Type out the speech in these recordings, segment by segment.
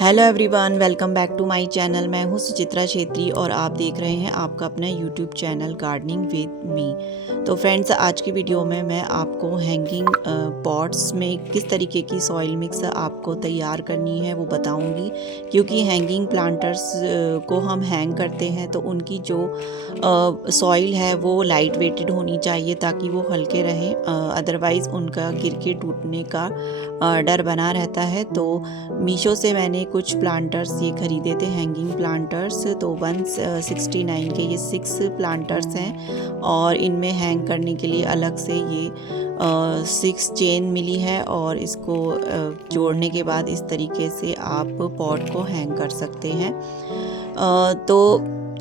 Hello everyone, welcome back to my channel. मैं हूं सुचित्रा छेत्री और आप देख रहे हैं आपका अपना YouTube channel gardening with me. तो फ्रेंड्स, आज की वीडियो में मैं आपको हैंगिंग पॉट्स में किस तरीके की सॉइल मिक्स आपको तैयार करनी है वो बताऊंगी। क्योंकि हैंगिंग प्लांटर्स को हम हैंग करते हैं तो उनकी जो सॉइल है वो लाइट वेटेड होनी चाहिए ताकि वो हल्के रहें, अदरवाइज़ उनका गिर के टूटने का डर बना रहता है। तो मीशो से मैंने कुछ प्लांटर्स ये ख़रीदे थे, हैंगिंग प्लांटर्स। तो 169 के ये 6 प्लांटर्स हैं और इनमें हैंग करने के लिए अलग से ये 6 चेन मिली है और इसको जोड़ने के बाद इस तरीके से आप पॉट को हैंग कर सकते हैं। तो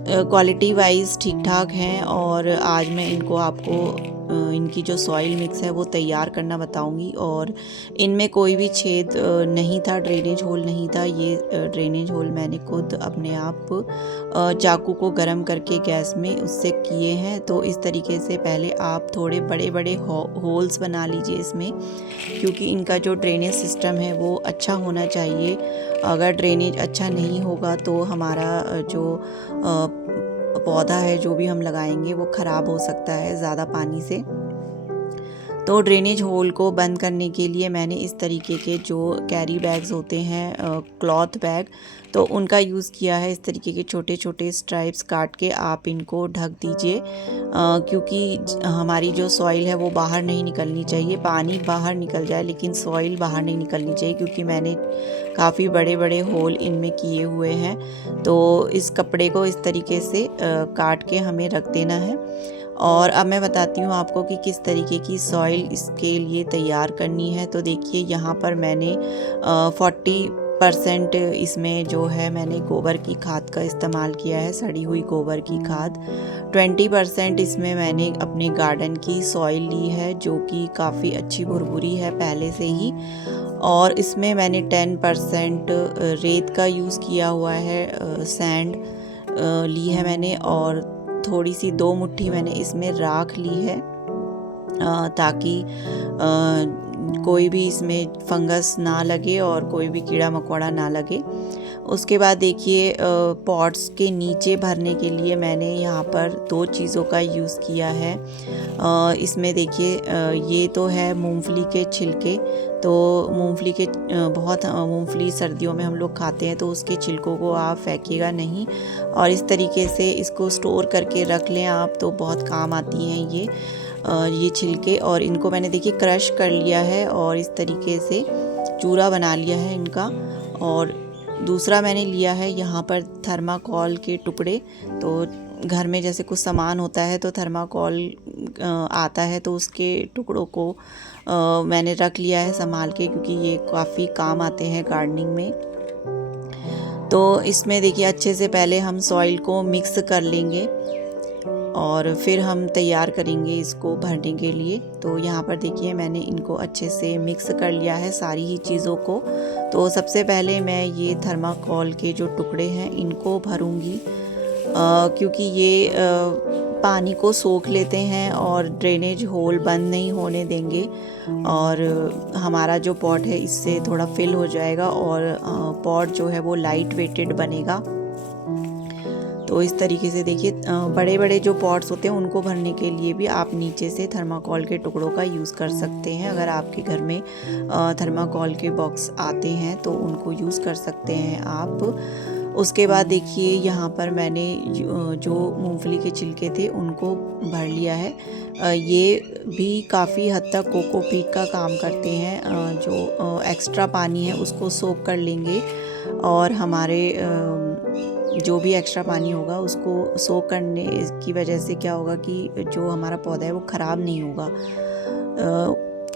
क्वालिटी वाइज ठीक ठाक हैं और आज मैं इनको आपको इनकी जो सॉइल मिक्स है वो तैयार करना बताऊंगी। और इनमें कोई भी छेद नहीं था, ड्रेनेज होल नहीं था। ये ड्रेनेज होल मैंने खुद अपने आप चाकू को गर्म करके गैस में उससे किए हैं। तो इस तरीके से पहले आप थोड़े बड़े बड़े होल्स बना लीजिए इसमें, क्योंकि इनका जो ड्रेनेज सिस्टम है वो अच्छा होना चाहिए। अगर ड्रेनेज अच्छा नहीं होगा तो हमारा जो पौधा है जो भी हम लगाएंगे वो ख़राब हो सकता है ज़्यादा पानी से। तो ड्रेनेज होल को बंद करने के लिए मैंने इस तरीके के जो कैरी बैग्स होते हैं, क्लॉथ बैग, तो उनका यूज़ किया है। इस तरीके के छोटे छोटे स्ट्राइप्स काट के आप इनको ढक दीजिए, क्योंकि हमारी जो सॉइल है वो बाहर नहीं निकलनी चाहिए। पानी बाहर निकल जाए लेकिन सॉइल बाहर नहीं निकलनी चाहिए, क्योंकि मैंने काफ़ी बड़े बड़े होल इनमें किए हुए हैं। तो इस कपड़े को इस तरीके से काट के हमें रख देना है। और अब मैं बताती हूँ आपको कि किस तरीके की सॉइल इसके लिए तैयार करनी है। तो देखिए, यहाँ पर मैंने 40% इसमें जो है मैंने गोबर की खाद का इस्तेमाल किया है, सड़ी हुई गोबर की खाद। 20% इसमें मैंने अपने गार्डन की सॉइल ली है जो कि काफ़ी अच्छी भुरभुरी है पहले से ही। और इसमें मैंने 10% रेत का यूज़ किया हुआ है, सैंड ली है मैंने। और थोड़ी सी 2 मुट्ठी मैंने इसमें राख ली है, ताकि कोई भी इसमें फंगस ना लगे और कोई भी कीड़ा मकोड़ा ना लगे। उसके बाद देखिए, पॉट्स के नीचे भरने के लिए मैंने यहाँ पर 2 चीज़ों का यूज़ किया है। इसमें देखिए, ये तो है मूंगफली के छिलके। तो मूंगफली के मूंगफली सर्दियों में हम लोग खाते हैं, तो उसके छिलकों को आप फेंकिएगा नहीं और इस तरीके से इसको स्टोर करके रख लें आप, तो बहुत काम आती हैं ये छिलके। और इनको मैंने देखिए क्रश कर लिया है और इस तरीके से चूरा बना लिया है इनका। और दूसरा मैंने लिया है यहाँ पर थर्माकोल के टुकड़े। तो घर में जैसे कुछ सामान होता है तो थर्माकोल आता है, तो उसके टुकड़ों को मैंने रख लिया है संभाल के, क्योंकि ये काफ़ी काम आते हैं गार्डनिंग में। तो इसमें देखिए अच्छे से पहले हम सॉइल को मिक्स कर लेंगे और फिर हम तैयार करेंगे इसको भरने के लिए। तो यहाँ पर देखिए मैंने इनको अच्छे से मिक्स कर लिया है सारी ही चीज़ों को। तो सबसे पहले मैं ये थर्माकोल के जो टुकड़े हैं इनको भरूंगी, क्योंकि ये पानी को सोख लेते हैं और ड्रेनेज होल बंद नहीं होने देंगे और हमारा जो पॉट है इससे थोड़ा फिल हो जाएगा और पॉट जो है वो लाइट वेटेड बनेगा। तो इस तरीके से देखिए, बड़े बड़े जो पॉट्स होते हैं उनको भरने के लिए भी आप नीचे से थर्माकोल के टुकड़ों का यूज़ कर सकते हैं। अगर आपके घर में थर्माकोल के बॉक्स आते हैं तो उनको यूज़ कर सकते हैं आप। उसके बाद देखिए यहाँ पर मैंने जो मूंगफली के छिलके थे उनको भर लिया है। ये भी काफ़ी हद तक कोकोपीट का काम करते हैं। जो एक्स्ट्रा पानी है उसको सोख कर लेंगे और हमारे जो भी एक्स्ट्रा पानी होगा उसको सोख करने की वजह से क्या होगा कि जो हमारा पौधा है वो ख़राब नहीं होगा।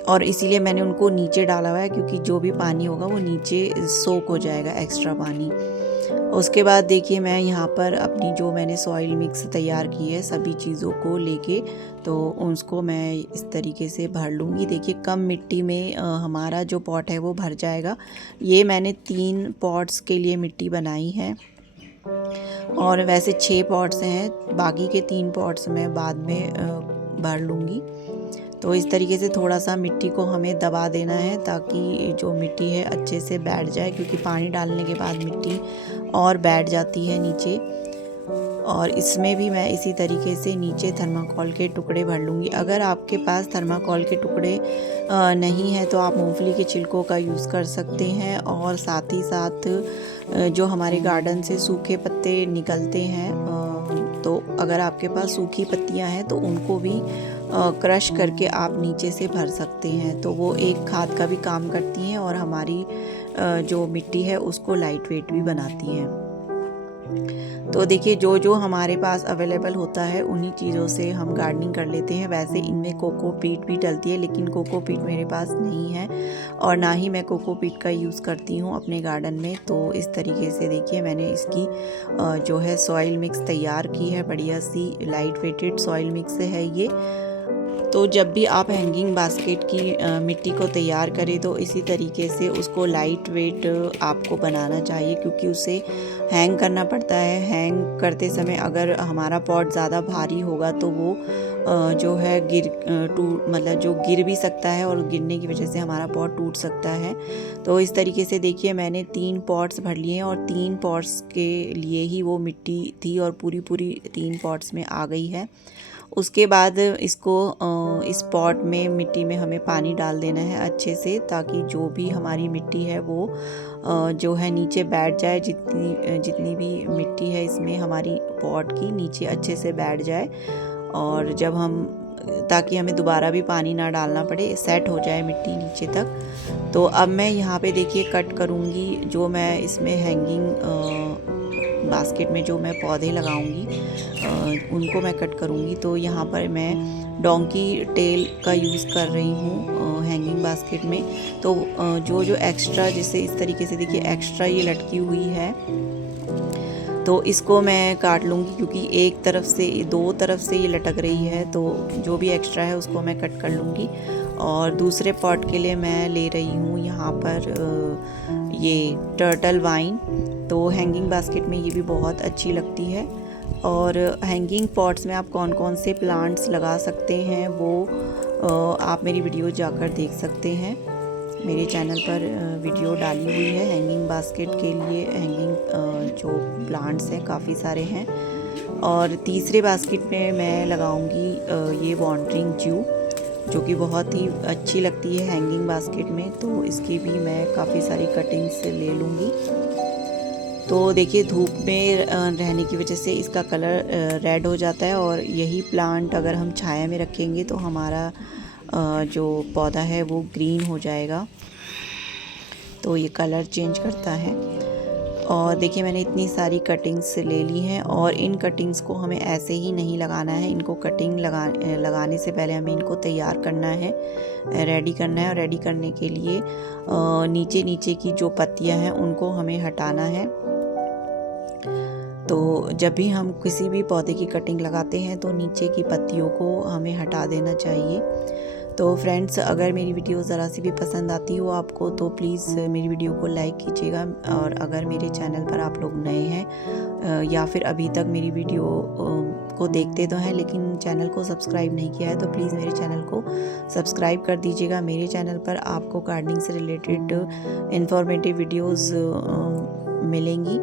और इसीलिए मैंने उनको नीचे डाला हुआ है, क्योंकि जो भी पानी होगा वो नीचे सोख हो जाएगा, एक्स्ट्रा पानी। उसके बाद देखिए मैं यहाँ पर अपनी जो मैंने सॉइल मिक्स तैयार की है सभी चीज़ों को लेके, तो उसको मैं इस तरीके से भर लूँगी। देखिए कम मिट्टी में हमारा जो पॉट है वो भर जाएगा। ये मैंने 3 पॉट्स के लिए मिट्टी बनाई है और वैसे 6 पॉट्स हैं, बाकी के 3 पॉट्स मैं बाद में भर लूँगी। तो इस तरीके से थोड़ा सा मिट्टी को हमें दबा देना है ताकि जो मिट्टी है अच्छे से बैठ जाए, क्योंकि पानी डालने के बाद मिट्टी और बैठ जाती है नीचे। और इसमें भी मैं इसी तरीके से नीचे थर्माकोल के टुकड़े भर लूँगी। अगर आपके पास थर्माकोल के टुकड़े नहीं है तो आप मूंगफली के छिलकों का यूज़ कर सकते हैं। और साथ ही साथ जो हमारे गार्डन से सूखे पत्ते निकलते हैं, तो अगर आपके पास सूखी पत्तियां हैं तो उनको भी क्रश करके आप नीचे से भर सकते हैं, तो वो एक खाद का भी काम करती हैं और हमारी जो मिट्टी है उसको लाइट वेट भी बनाती हैं। तो देखिए जो जो हमारे पास अवेलेबल होता है उन्हीं चीज़ों से हम गार्डनिंग कर लेते हैं। वैसे इनमें कोकोपीट भी डलती है, लेकिन कोकोपीट मेरे पास नहीं है और ना ही मैं कोकोपीट का यूज़ करती हूँ अपने गार्डन में। तो इस तरीके से देखिए मैंने इसकी जो है सॉइल मिक्स तैयार की है, बढ़िया सी लाइट वेटेड सॉइल मिक्स है ये। तो जब भी आप हैंगिंग बास्केट की मिट्टी को तैयार करें तो इसी तरीके से उसको लाइट वेट आपको बनाना चाहिए, क्योंकि उसे हैंग करना पड़ता है। हैंग करते समय अगर हमारा पॉट ज़्यादा भारी होगा तो वो जो है मतलब जो गिर भी सकता है और गिरने की वजह से हमारा पॉट टूट सकता है। तो इस तरीके से देखिए मैंने 3 पॉट्स भर लिए हैं और 3 पॉट्स के लिए ही वो मिट्टी थी और पूरी 3 पॉट्स में आ गई है। उसके बाद इसको इस पॉट में मिट्टी में हमें पानी डाल देना है अच्छे से, ताकि जो भी हमारी मिट्टी है वो जो है नीचे बैठ जाए। जितनी भी मिट्टी है इसमें हमारी पॉट की नीचे अच्छे से बैठ जाए, और जब हम ताकि हमें दोबारा भी पानी ना डालना पड़े, सेट हो जाए मिट्टी नीचे तक। तो अब मैं यहाँ पे देखिए कट करूँगी जो मैं इसमें हैंगिंग बास्केट में जो मैं पौधे लगाऊंगी उनको मैं कट करूंगी। तो यहाँ पर मैं डोंकी टेल का यूज़ कर रही हूँ हैंगिंग बास्केट में। तो जो जो एक्स्ट्रा, जैसे इस तरीके से देखिए एक्स्ट्रा ये लटकी हुई है, तो इसको मैं काट लूँगी, क्योंकि एक तरफ से 2 तरफ से ये लटक रही है। तो जो भी एक्स्ट्रा है उसको मैं कट कर लूँगी। और दूसरे पॉट के लिए मैं ले रही हूँ यहाँ पर ये टर्टल वाइन। तो हैंगिंग बास्केट में ये भी बहुत अच्छी लगती है। और हैंगिंग पॉट्स में आप कौन कौन से प्लांट्स लगा सकते हैं वो आप मेरी वीडियो जाकर देख सकते हैं। मेरे चैनल पर वीडियो डाली हुई है हैंगिंग बास्केट के लिए। हैंगिंग जो प्लांट्स हैं काफ़ी सारे हैं। और तीसरे बास्केट में मैं लगाऊंगी ये वॉन्डरिंग ज्यू, जो कि बहुत ही अच्छी लगती है हैंगिंग बास्केट में। तो इसकी भी मैं काफ़ी सारी कटिंग्स ले लूँगी। तो देखिए धूप में रहने की वजह से इसका कलर रेड हो जाता है, और यही प्लांट अगर हम छाया में रखेंगे तो हमारा जो पौधा है वो ग्रीन हो जाएगा। तो ये कलर चेंज करता है। और देखिए मैंने इतनी सारी कटिंग्स ले ली हैं, और इन कटिंग्स को हमें ऐसे ही नहीं लगाना है। इनको कटिंग लगाने से पहले हमें इनको तैयार करना है, रेडी करना है। और रेडी करने के लिए नीचे नीचे की जो पत्तियां हैं उनको हमें हटाना है। तो जब भी हम किसी भी पौधे की कटिंग लगाते हैं तो नीचे की पत्तियों को हमें हटा देना चाहिए। तो फ्रेंड्स, अगर मेरी वीडियो ज़रा सी भी पसंद आती हो आपको तो प्लीज़ मेरी वीडियो को लाइक कीजिएगा। और अगर मेरे चैनल पर आप लोग नए हैं या फिर अभी तक मेरी वीडियो को देखते तो हैं लेकिन चैनल को सब्सक्राइब नहीं किया है, तो प्लीज़ मेरे चैनल को सब्सक्राइब कर दीजिएगा। मेरे चैनल पर आपको गार्डनिंग से रिलेटेड इन्फॉर्मेटिव वीडियोज़ मिलेंगी।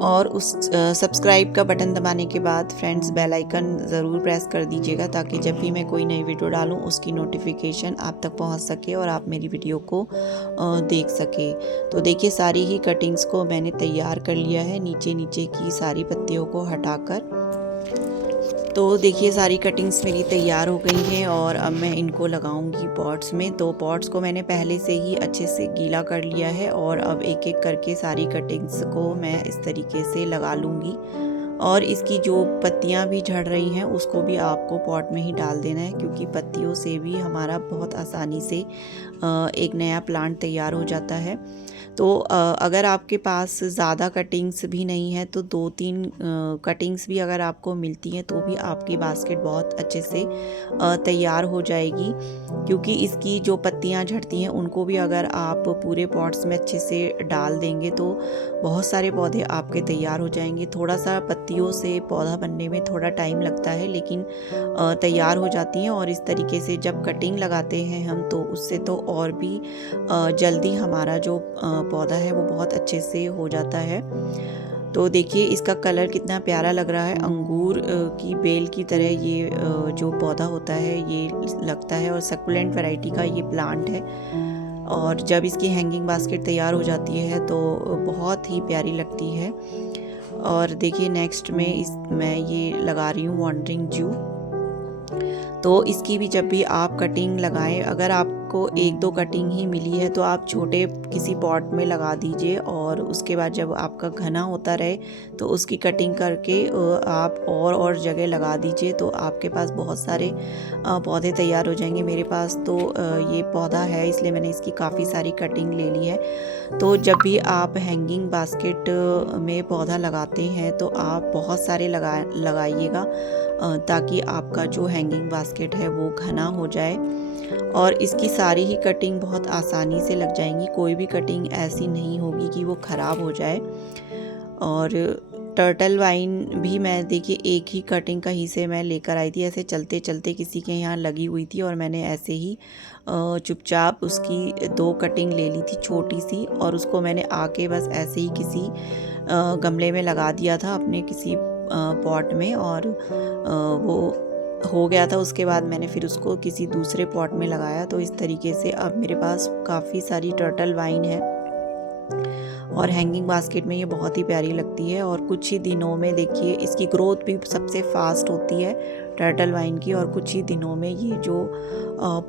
और उस सब्सक्राइब का बटन दबाने के बाद फ्रेंड्स बेल आइकन ज़रूर प्रेस कर दीजिएगा, ताकि जब भी मैं कोई नई वीडियो डालूं उसकी नोटिफिकेशन आप तक पहुंच सके और आप मेरी वीडियो को देख सके। तो देखिए सारी ही कटिंग्स को मैंने तैयार कर लिया है, नीचे नीचे की सारी पत्तियों को हटाकर। तो देखिए सारी कटिंग्स मेरी तैयार हो गई हैं और अब मैं इनको लगाऊंगी पॉट्स में। तो पॉट्स को मैंने पहले से ही अच्छे से गीला कर लिया है, और अब एक एक करके सारी कटिंग्स को मैं इस तरीके से लगा लूँगी। और इसकी जो पत्तियां भी झड़ रही हैं उसको भी आपको पॉट में ही डाल देना है, क्योंकि पत्तियों से भी हमारा बहुत आसानी से एक नया प्लांट तैयार हो जाता है। तो अगर आपके पास ज़्यादा कटिंग्स भी नहीं है तो 2-3 कटिंग्स भी अगर आपको मिलती हैं तो भी आपकी बास्केट बहुत अच्छे से तैयार हो जाएगी, क्योंकि इसकी जो पत्तियां झड़ती हैं उनको भी अगर आप पूरे पॉट्स में अच्छे से डाल देंगे तो बहुत सारे पौधे आपके तैयार हो जाएंगे। थोड़ा सा पत्तियों से पौधा बनने में थोड़ा टाइम लगता है, लेकिन तैयार हो जाती हैं। और इस तरीके से जब कटिंग लगाते हैं हम तो उससे तो और भी जल्दी हमारा जो पौधा है वो बहुत अच्छे से हो जाता है। तो देखिए इसका कलर कितना प्यारा लग रहा है, अंगूर की बेल की तरह ये जो पौधा होता है ये लगता है, और सक्कुलेंट वैरायटी का ये प्लांट है। और जब इसकी हैंगिंग बास्केट तैयार हो जाती है तो बहुत ही प्यारी लगती है। और देखिए नेक्स्ट में मैं ये लगा रही हूँ वॉन्डरिंग जू। तो इसकी भी जब भी आप कटिंग लगाएं, अगर आपको 1-2 कटिंग ही मिली है तो आप छोटे किसी पॉट में लगा दीजिए, और उसके बाद जब आपका घना होता रहे तो उसकी कटिंग करके आप और जगह लगा दीजिए, तो आपके पास बहुत सारे पौधे तैयार हो जाएंगे। मेरे पास तो ये पौधा है इसलिए मैंने इसकी काफ़ी सारी कटिंग ले ली है। तो जब भी आप हैंगिंग बास्केट में पौधा लगाते हैं तो आप बहुत सारे लगाइएगा, ताकि आपका जो हैंगिंग बास्केट है वो घना हो जाए। और इसकी सारी ही कटिंग बहुत आसानी से लग जाएंगी, कोई भी कटिंग ऐसी नहीं होगी कि वो ख़राब हो जाए। और टर्टल वाइन भी मैं देखिए एक ही कटिंग कहीं से मैं लेकर आई थी, ऐसे चलते चलते किसी के यहाँ लगी हुई थी और मैंने ऐसे ही चुपचाप उसकी 2 कटिंग ले ली थी छोटी सी, और उसको मैंने आके बस ऐसे ही किसी गमले में लगा दिया था अपने किसी पॉट में, और वो हो गया था। उसके बाद मैंने फिर उसको किसी दूसरे पॉट में लगाया। तो इस तरीके से अब मेरे पास काफ़ी सारी टर्टल वाइन है, और हैंगिंग बास्केट में ये बहुत ही प्यारी लगती है। और कुछ ही दिनों में देखिए इसकी ग्रोथ भी सबसे फास्ट होती है टर्टल वाइन की, और कुछ ही दिनों में ये जो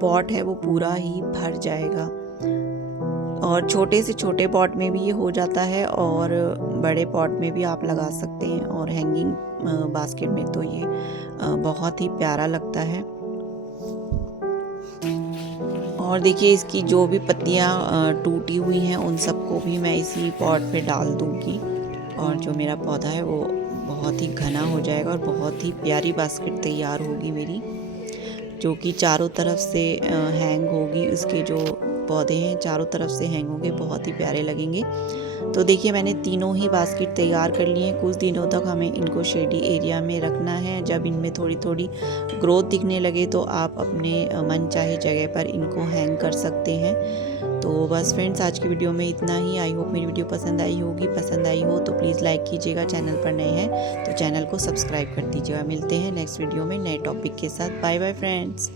पॉट है वो पूरा ही भर जाएगा। और छोटे से छोटे पॉट में भी ये हो जाता है, और बड़े पॉट में भी आप लगा सकते हैं। और हैंगिंग बास्केट में तो ये बहुत ही प्यारा लगता है। और देखिए इसकी जो भी पत्तियां टूटी हुई हैं उन सबको भी मैं इसी पॉट पे डाल दूंगी, और जो मेरा पौधा है वो बहुत ही घना हो जाएगा और बहुत ही प्यारी बास्केट तैयार होगी मेरी, जो कि चारों तरफ से हैंग होगी। उसके जो पौधे हैं चारों तरफ से हैंग होंगे, बहुत ही प्यारे लगेंगे। तो देखिए मैंने तीनों ही बास्केट तैयार कर लिए हैं। कुछ दिनों तक हमें इनको शेडी एरिया में रखना है। जब इनमें थोड़ी थोड़ी ग्रोथ दिखने लगे तो आप अपने मन चाहे जगह पर इनको हैंग कर सकते हैं। तो बस फ्रेंड्स आज की वीडियो में इतना ही। आई होप मेरी वीडियो पसंद आई होगी। पसंद आई हो तो प्लीज़ लाइक कीजिएगा। चैनल पर नए हैं तो चैनल को सब्सक्राइब कर दीजिएगा। मिलते हैं नेक्स्ट वीडियो में नए टॉपिक के साथ। Bye bye friends.